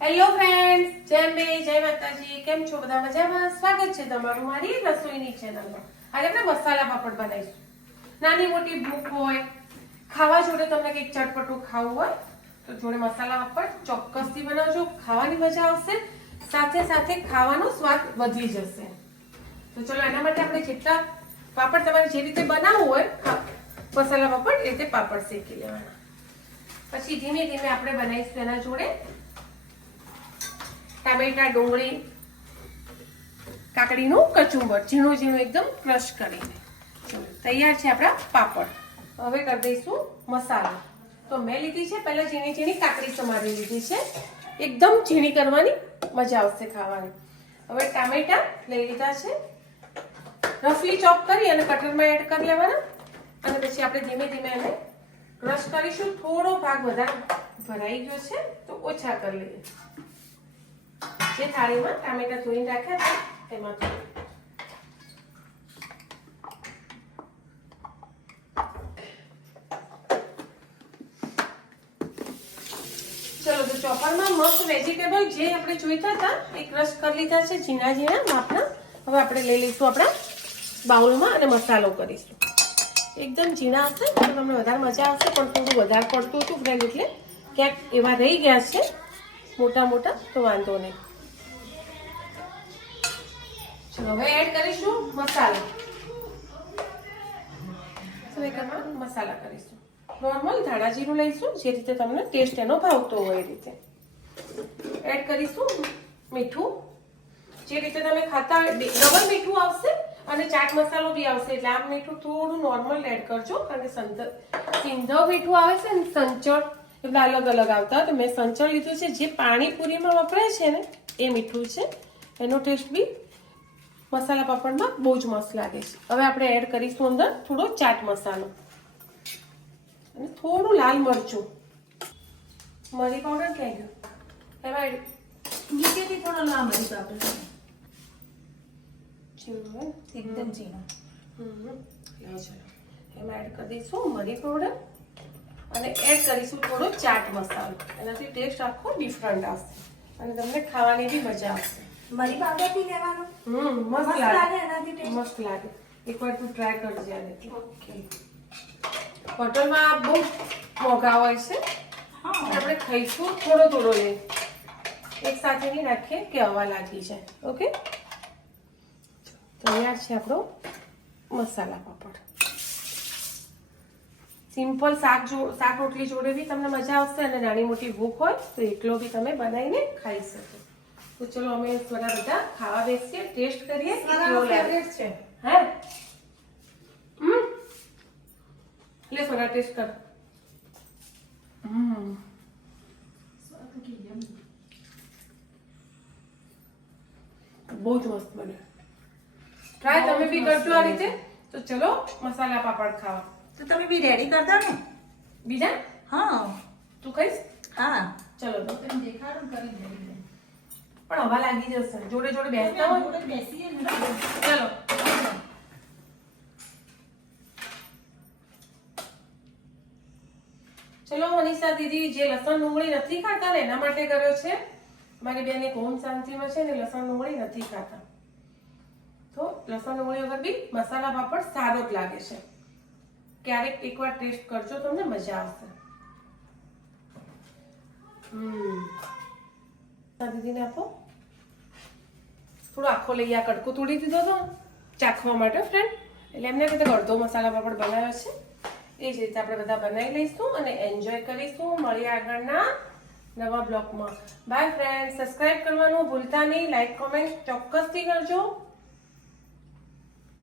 Hello friends, જય અંબે, જય માતાજી. કેમ છો બધા? મજામાં? સ્વાગત છે તમારું મારી રસોઈની ચેનલમાં. આજે આપણે મસાલા પાપડ બનાવીશું. નાની મોટી ભૂખ હોય, ખાવા જોડે તમને કંઈક ચટપટું ખાવું હોય તો જોડે મસાલા પાપડ ચોક્કસથી બનાવજો. ખાવાની મજા આવશે, સાથે સાથે ખાવાનો સ્વાદ વધી જશે. તો ચલો, એના માટે આપણે જેટલા પાપડ તમારે જે રીતે બનાવવું હોય મસાલા પાપડ એ રીતે પાપડ શેકી લેવાના. પછી ધીમે ધીમે આપણે બનાવીશું એના જોડે ટામેટા, ડુંગળી, કાકડીનું કચુંબર ઝીણું ઝીણું એકદમ ક્રશ કરીને. તૈયાર છે આપણા પાપડ. હવે કરી દઈશું મસાલો. તો મેં લીધી છે પહેલા ઝીણી ઝીણી કાકડી સમારી લીધી છે. એકદમ ઝીણી કરવાની, મજા આવશે ખાવાની. હવે ટામેટા લઈ લીધા છે, રફલી ચોપ કરી અને કટરમાં એડ કરી લેવાના. અને પછી આપણે ધીમે ધીમે એને ક્રશ કરીશું. થોડો ભાગ વધારે ભરાઈ ગયો છે તો ઓછા કરી લઈએ. જે થાળીમાં ટામેટા ધોઈને રાખ્યા છે તેમાં ચલો, તો ચોપરમાં મસ્ત વેજીટેબલ જે આપણે જોઈતા હતા એ ક્રશ કરી લીધા છે ઝીણા ઝીણા માપના. હવે આપણે લઈ લઈશું આપણા બાઉલમાં અને મસાલો કરીશું. એકદમ ઝીણા હશે તો તમને વધારે મજા આવશે, પણ થોડું વધારે પડતું હતું ફ્રેન્ડ, એટલે ક્યાંક એવા રહી ગયા છે મોટા મોટા, તો વાંધો નહીં. હવે એડ કરીશું મસાલા. મસાલા કરીશું નોર્મલ ધાણા જીરું લઈશું, જે રીતે તમને ટેસ્ટ એનો ભાવતો હોય એ રીતે. એડ કરીશું મીઠું, જે રીતે તમે ખાતા હોય. ડબલ મીઠું આવશે અને ચાટ મસાલો બી આવશે, એટલે આ મીઠું થોડું નોર્મલ એડ કરજો, કારણ કે સિંધવ મીઠું આવે છે ને સંચળ, એટલે અલગ અલગ આવતા. તો મેં સંચળ લીધું છે, જે પાણીપુરીમાં વપરાય છે ને એ મીઠું છે. એનો ટેસ્ટ બી મસાલા પાપડમાં બહુ જ મસ્ત લાગે છે. હવે આપણે એડ કરીશું અંદર થોડો ચાટ મસાલો અને થોડું લાલ મરચું. મરી પાવડર ક્યાં ગયો? એમાં નીચેથી થોડો ના મરી પાવડર, એકદમ ઝીણો. એમાં એડ કરી દઈશું મરી પાવડર અને એડ કરીશું થોડો ચાટ મસાલો. એનાથી ટેસ્ટ આખો ડિફરન્ટ આવશે અને તમને ખાવાની બી મજા આવશે. મરી પાવડર થી લેવાનો. મસ્ત લાગે, એનાથી ટેસ્ટ મસ્ત લાગે. એકવાર તું ટ્રાય કરજે આને. ઓકે, હોટલમાં બહુ મોંઘા હોય છે, આપણે ખાઈશું થોડો થોડો લઈ, એક સાથે નહીં નાખીએ કે હવા લાગી જાય. ઓકે, તૈયાર છે આપણો મસાલા પાપડ. સિમ્પલ શાક રોટલી જોડે બી તમને મજા આવશે, અને નાની મોટી ભૂખ હોય તો એકલો બી તમે બનાવીને ખાઈ શકો. તો ચલો, અમે બધા ખાવા બેસીએ, ટેસ્ટ કરીએ કેવો લાગે છે. હા, લે સોના ટેસ્ટ કર. બહુ જ મસ્ત બને. ટ્રાય તમે બી કરજો આ રીતે. તો ચલો, મસાલા પાપડ ખાવા. તો તમે બી રેડી કરતા ને બીજા? હા, તું કહીશ? હા, ચલો તો. તમે દેખાડો કરી દેજો, પણ હવા લાગી જશે. જોડે જોડે બેસતા હોય. જોડે બેસીએ ને. ચલો, ચલો. મનીષા દીદી જે લસણ ડુંગળી નથી ખાતા ને એના માટે કર્યો છે. મારી બેન એક હોમ શાંતિમાં છે ને લસણ ડુંગળી નથી ખાતા, તો લસણ ડુંગળી વગર બી મસાલા પાપડ સારો જ લાગે છે. ક્યારેક એકવાર ટેસ્ટ કરજો, તમને મજા આવશે. દીદીને આપો. થોડો આખો લઈ, આ કડકો તોડી દીધો હતો ચાખવા માટે ફ્રેન્ડ, એટલે એમને બધા અડધો મસાલા પાપડ બનાવ્યો છે. એ જ રીતે આપણે બધા બનાવી લઈશું અને એન્જોય કરીશું. મળીએ આગળના નવા બ્લોગમાં. By friend. સબસ્ક્રાઇબ કરવાનું ભૂલતા નહીં, લાઈક કોમેન્ટ ચોક્કસથી કરજો.